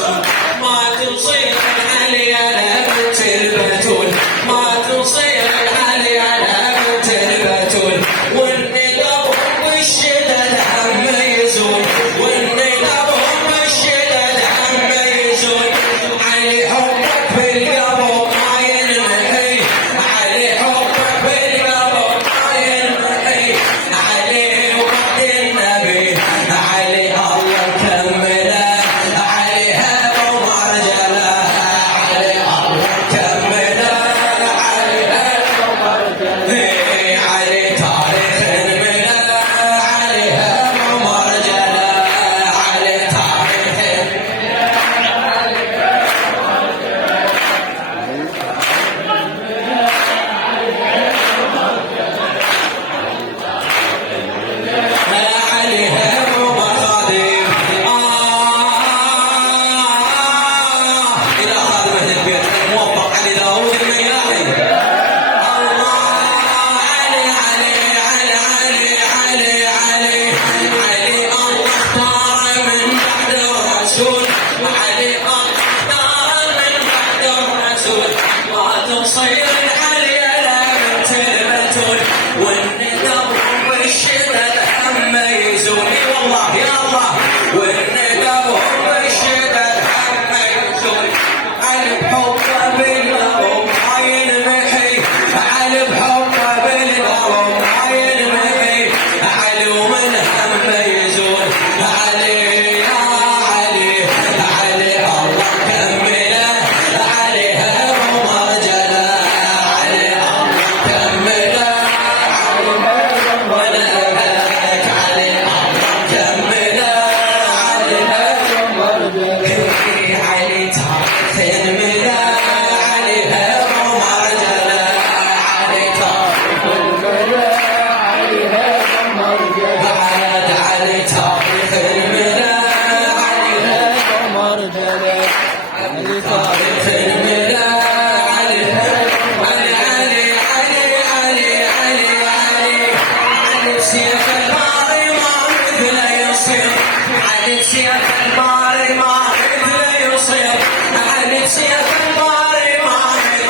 ما تصير علي انا بنت البتول ما تصير علي انا بنت البتول والنقاب والشدد هم يزول والنقاب والشدد هم يزول علي حبك بالقلب ما ينمحي علي حبك بالقلب ما ينمحي علي وقت النبي علي الله كمله علي هبه ومرجله علي الله كمله علي هبه ومرجله علي تاريخ المله علي هبه ومرجله علي تاريخ عليها ومخاضيم إلى خادم أهل البيت موفق علي داود المياعي الله علي علي علي علي علي علي علي الله اختار من بعد الرسول علي الله اختار من بعد الرسول ما تصير علي لا بنت البتول والندم والشدد هم يزول والله يا الله والندم والشدد هم يزول علي بحبه بالقلب ما ينمحي علي بحبه بالقلب ما ينمحي علي ومن هم يزول علي يا علي علي الله كمله علي هبه ومرجله علي الله كمله علي هبه وانا هبك علي الله كمله علي هبه ومرجله علي تاريخ المله علي هبه ومرجله علي تاريخ المله علي هبه ومرجله بعد علي تاريخ المله علي هبه ومرجله علي تاريخ المله علي هبه علي علي علي علي علي علي سيف الباري ما مثله يصير علي سيف الباري ما مثله يصير علي سيف الباري ما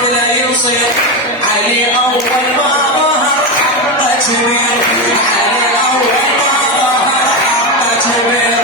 مثله يصير علي أول ما ظهر حقه كبير علي أول ما ظهر حقه كبير